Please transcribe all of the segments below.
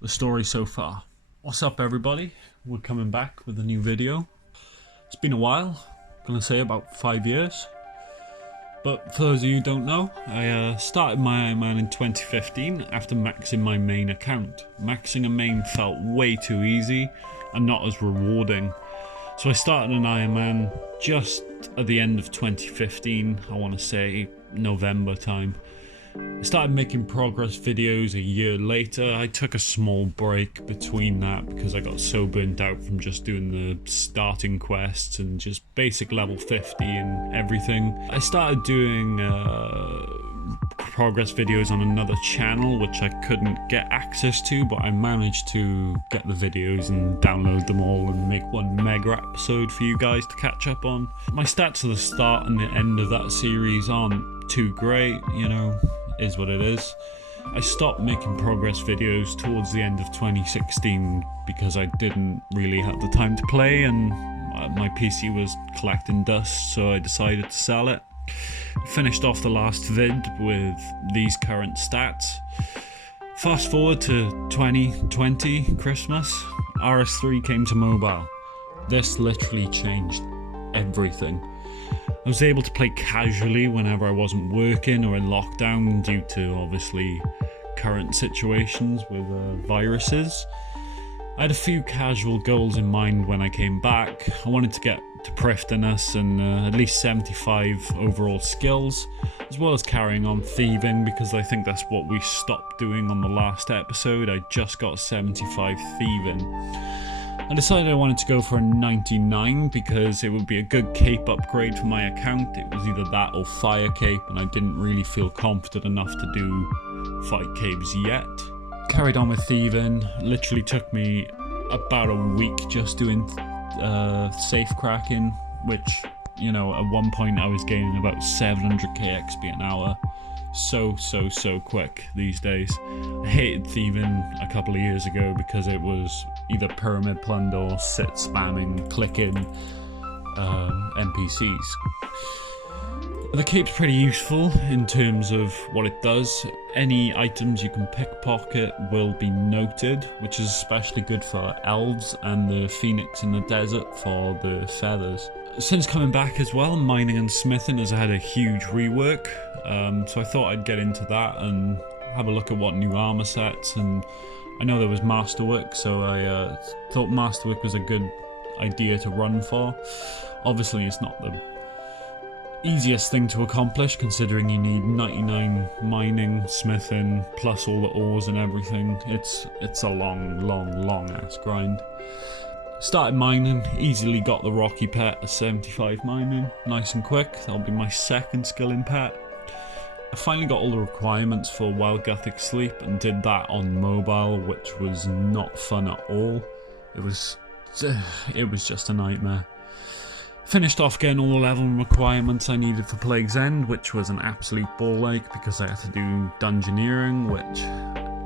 the story so far. What's up everybody? We're coming back with a new video. It's been a while, I'm gonna say about 5 years. But for those of you who don't know, I started my Iron Man in 2015 after maxing my main account. Maxing a main felt way too easy and not as rewarding. So I started an Iron Man just at the end of 2015, I want to say November time. I started making progress videos a year later. I took a small break between that because I got so burnt out from just doing the starting quests and just basic level 50 and everything. I started doing progress videos on another channel which I couldn't get access to, but I managed to get the videos and download them all and make one mega episode for you guys to catch up on. My stats at the start and the end of that series aren't too great, you know, is what it is. I stopped making progress videos towards the end of 2016 because I didn't really have the time to play and my PC was collecting dust, so I decided to sell it. Finished off the last vid with these current stats. Fast forward to 2020 Christmas, RS3 came to mobile. This literally changed everything. I was able to play casually whenever I wasn't working or in lockdown due to obviously current situations with viruses. I had a few casual goals in mind when I came back. I wanted to get to Prifdiness and at least 75 overall skills, as well as carrying on thieving because I think that's what we stopped doing on the last episode. I just got 75 thieving. I decided I wanted to go for a 99 because it would be a good cape upgrade for my account. It was either that or fire cape, and I didn't really feel confident enough to do fight capes yet. Carried on with thieving. Literally took me about a week just doing safe cracking, which, you know, at one point I was gaining about 700k XP an hour. So quick these days. I hated thieving a couple of years ago because it was either pyramid plunder or sit spamming, clicking NPCs. The cape's pretty useful in terms of what it does. Any items you can pickpocket will be noted, which is especially good for elves and the phoenix in the desert for the feathers. Since coming back as well, mining and smithing has had a huge rework, so I thought I'd get into that and have a look at what new armor sets, and I know there was masterwork, so I thought masterwork was a good idea to run for. Obviously it's not the easiest thing to accomplish considering you need 99 mining, smithing, plus all the ores and everything. It's a long ass grind. Started mining, easily got the Rocky Pet at 75 mining, nice and quick. That'll be my second skill in pet. I finally got all the requirements for Wild Gothic Sleep and did that on mobile, which was not fun at all. It was just a nightmare. Finished off getting all the level requirements I needed for Plague's End, which was an absolute ball ache because I had to do dungeoneering, which,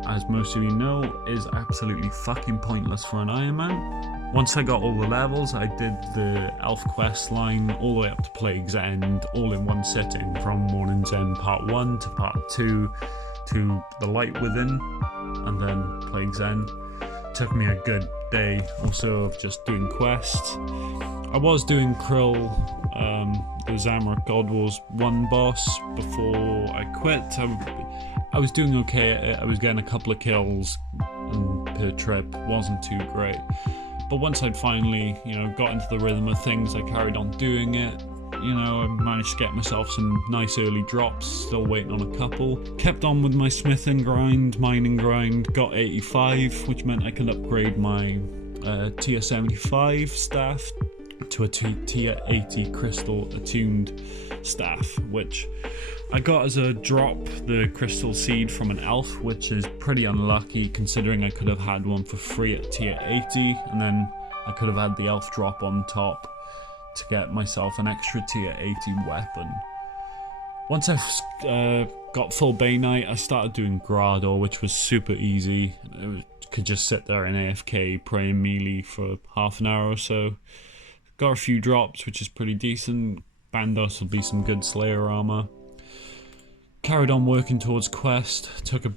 as most of you know, is absolutely fucking pointless for an Iron Man. Once I got all the levels, I did the Elf quest line all the way up to Plague's End, all in one sitting, from Morning's End Part 1 to Part 2 to The Light Within, and then Plague's End. Took me a good day also of just doing quests. I was doing Krill, the Zamorak God Wars 1 boss before I quit. I was doing okay. I was getting a couple of kills per trip, wasn't too great. But once I'd finally, you know, got into the rhythm of things, I carried on doing it. You know, I managed to get myself some nice early drops, still waiting on a couple. Kept on with my smithing grind, mining grind, got 85, which meant I could upgrade my tier 75 staff to a tier 80 crystal attuned staff, which I got as a drop, the crystal seed from an elf, which is pretty unlucky considering I could have had one for free at tier 80, and then I could have had the elf drop on top to get myself an extra tier 80 weapon. Once I got full Baynite, I started doing Grador, which was super easy. Could just sit there in AFK praying melee for half an hour or so. Got a few drops, which is pretty decent. Bandos will be some good Slayer armor. Carried on working towards quest, took a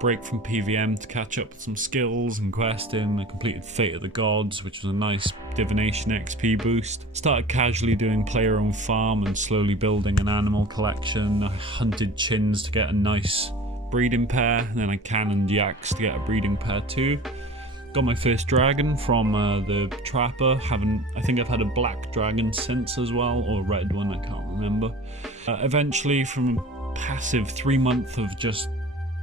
break from PVM to catch up with some skills and questing. I completed Fate of the Gods, which was a nice divination XP boost. Started casually doing player-owned farm and slowly building an animal collection. I hunted chins to get a nice breeding pair, and then I cannoned yaks to get a breeding pair too. Got my first dragon from the trapper. I think I've had a black dragon since as well, or a red one, I can't remember. Eventually, from a passive 3 month of just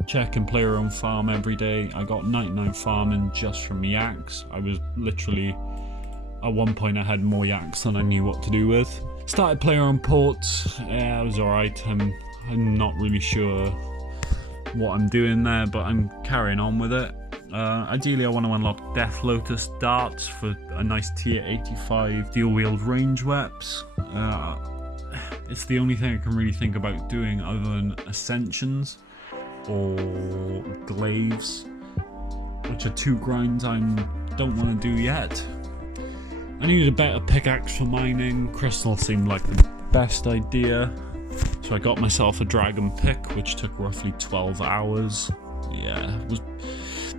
checking player owned farm every day, I got 99 farming just from yaks. I was literally, at one point I had more yaks than I knew what to do with. Started player owned ports. Yeah, it was alright. I'm not really sure what I'm doing there, but I'm carrying on with it. Ideally I want to unlock Death Lotus darts for a nice tier 85 dual wield range weps. It's the only thing I can really think about doing other than Ascensions or Glaives, which are 2 grinds I don't want to do yet. I needed a better pickaxe for mining. Crystal seemed like the best idea, so I got myself a dragon pick, which took roughly 12 hours. Yeah,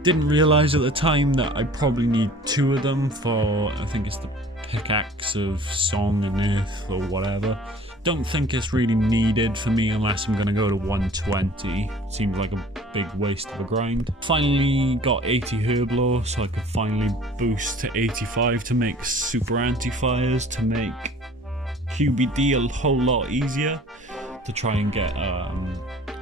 didn't realise at the time that I probably need 2 of them for, I think it's the pickaxe of Song and Earth or whatever. Don't think it's really needed for me unless I'm going to go to 120. Seems like a big waste of a grind. Finally got 80 Herblore, so I could finally boost to 85 to make super anti-fires, to make QBD a whole lot easier, to try and get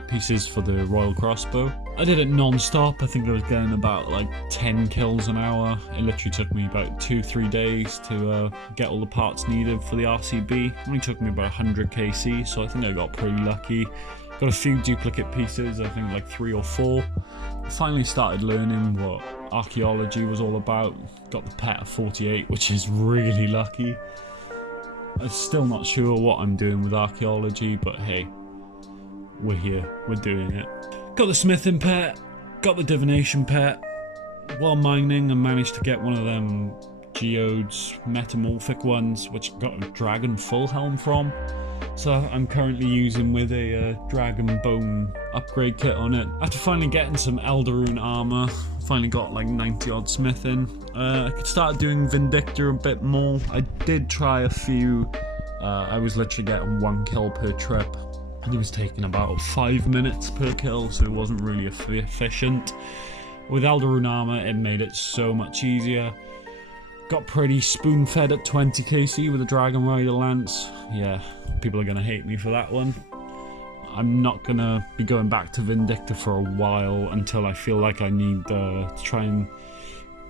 pieces for the Royal Crossbow. I did it non-stop. I think I was getting about like 10 kills an hour. It literally took me about 2-3 days to get all the parts needed for the RCB. It only took me about 100 KC, so I think I got pretty lucky. Got a few duplicate pieces, I think like 3 or 4. Finally started learning what archaeology was all about. Got the pet of 48, which is really lucky. I'm still not sure what I'm doing with archaeology, but hey, we're here, we're doing it. Got the smithing pet, got the divination pet. While mining, I managed to get one of them geodes, metamorphic ones, which I got a dragon full helm from. So I'm currently using with a dragon bone upgrade kit on it. After finally getting some Elderrune armor, finally got like 90 odd smithing. I could start doing Vindictor a bit more. I did try a few. I was literally getting 1 kill per trip, and it was taking about 5 minutes per kill, so it wasn't really efficient. With Elderrune armor, it made it so much easier. Got pretty spoon-fed at 20 KC with a Dragon Rider Lance. Yeah, people are gonna hate me for that one. I'm not gonna be going back to Vindictor for a while until I feel like I need to try and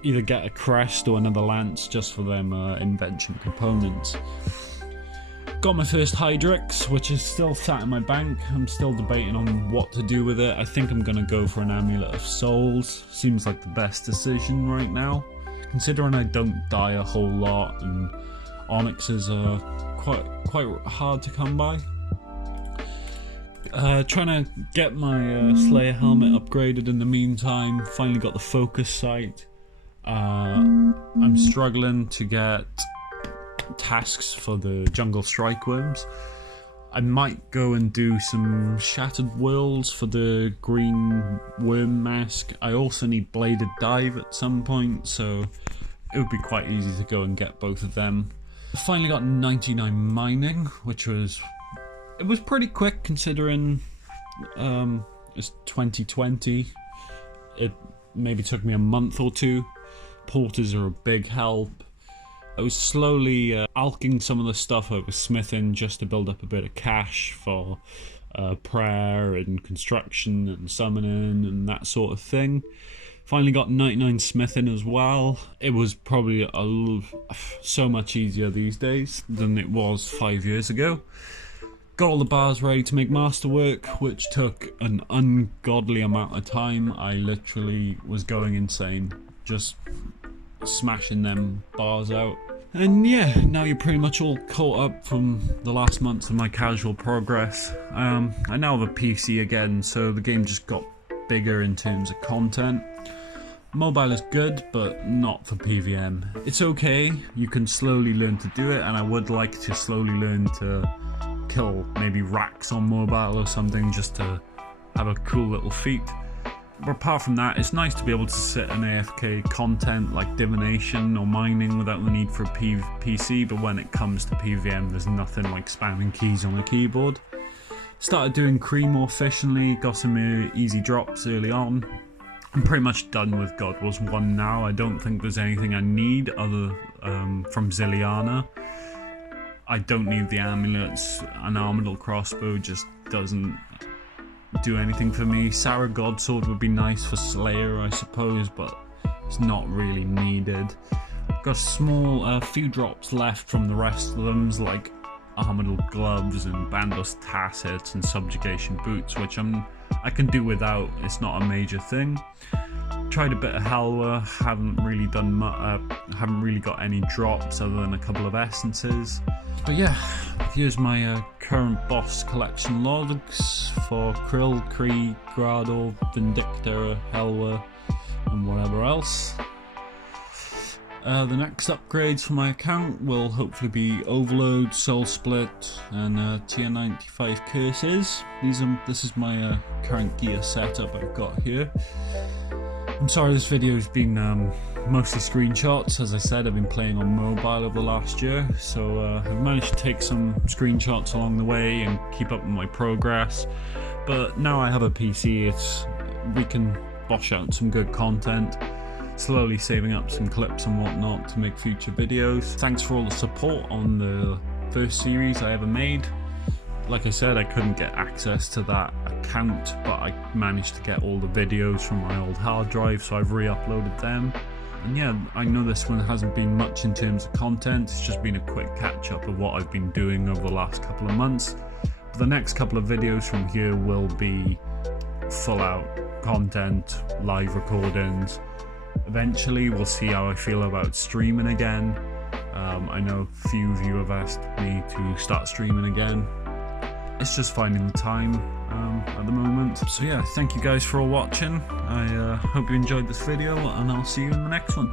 either get a crest or another lance just for them invention components. Got my first Hydrix, which is still sat in my bank. I'm still debating on what to do with it. I think I'm gonna go for an Amulet of Souls. Seems like the best decision right now, considering I don't die a whole lot and onyxes are quite hard to come by. Trying to get my Slayer helmet upgraded in the meantime. Finally got the focus sight. I'm struggling to get tasks for the jungle strike worms. I might go and do some shattered worlds for the green worm mask. I also need bladed dive at some point, so it would be quite easy to go and get both of them. I finally got 99 mining, which was pretty quick considering it's 2020. It maybe took me a month or 2. Porters are a big help. I was slowly alking some of the stuff I was smithing just to build up a bit of cash for prayer and construction and summoning and that sort of thing. Finally got 99 smithing as well. It was probably so much easier these days than it was 5 years ago. Got all the bars ready to make masterwork, which took an ungodly amount of time. I literally was going insane, just smashing them bars out. And yeah, now you're pretty much all caught up from the last months of my casual progress. I now have a PC again, so the game just got bigger in terms of content. Mobile is good, but not for PVM. It's okay, you can slowly learn to do it, and I would like to slowly learn to kill maybe racks on mobile or something just to have a cool little feat. But apart from that, it's nice to be able to sit in AFK content like divination or mining without the need for a PC, but when it comes to PVM, there's nothing like spamming keys on a keyboard. Started doing Kree more efficiently, got some easy drops early on. I'm pretty much done with God Wars 1 now. I don't think there's anything I need other from Zilliana. I don't need the amulets. An armadillo crossbow just doesn't do anything for me. Sarah Godsword would be nice for Slayer, I suppose, but it's not really needed. Got a small few drops left from the rest of them, like armadillo gloves and Bandos tassets and subjugation boots, which I can do without. It's not a major thing. Tried a bit of Halwa, haven't really got any drops other than a couple of essences. But yeah, here's my current boss collection logs for Krill, Kree, Grado, Vindicta, Halwa, and whatever else. The next upgrades for my account will hopefully be Overload, Soul Split, and Tier 95 Curses. This is my current gear setup I've got here. I'm sorry this video has been mostly screenshots. As I said, I've been playing on mobile over the last year, so I've managed to take some screenshots along the way and keep up with my progress. But now I have a PC, we can bosh out some good content. Slowly saving up some clips and whatnot to make future videos. Thanks for all the support on the first series I ever made. Like I said, I couldn't get access to that account, but I managed to get all the videos from my old hard drive, so I've re-uploaded them. And yeah, I know this one hasn't been much in terms of content, it's just been a quick catch up of what I've been doing over the last couple of months. But the next couple of videos from here will be full out content, live recordings. Eventually we'll see how I feel about streaming again. I know a few of you have asked me to start streaming again. It's just finding the time at the moment. So yeah, thank you guys for all watching. I hope you enjoyed this video, and I'll see you in the next one.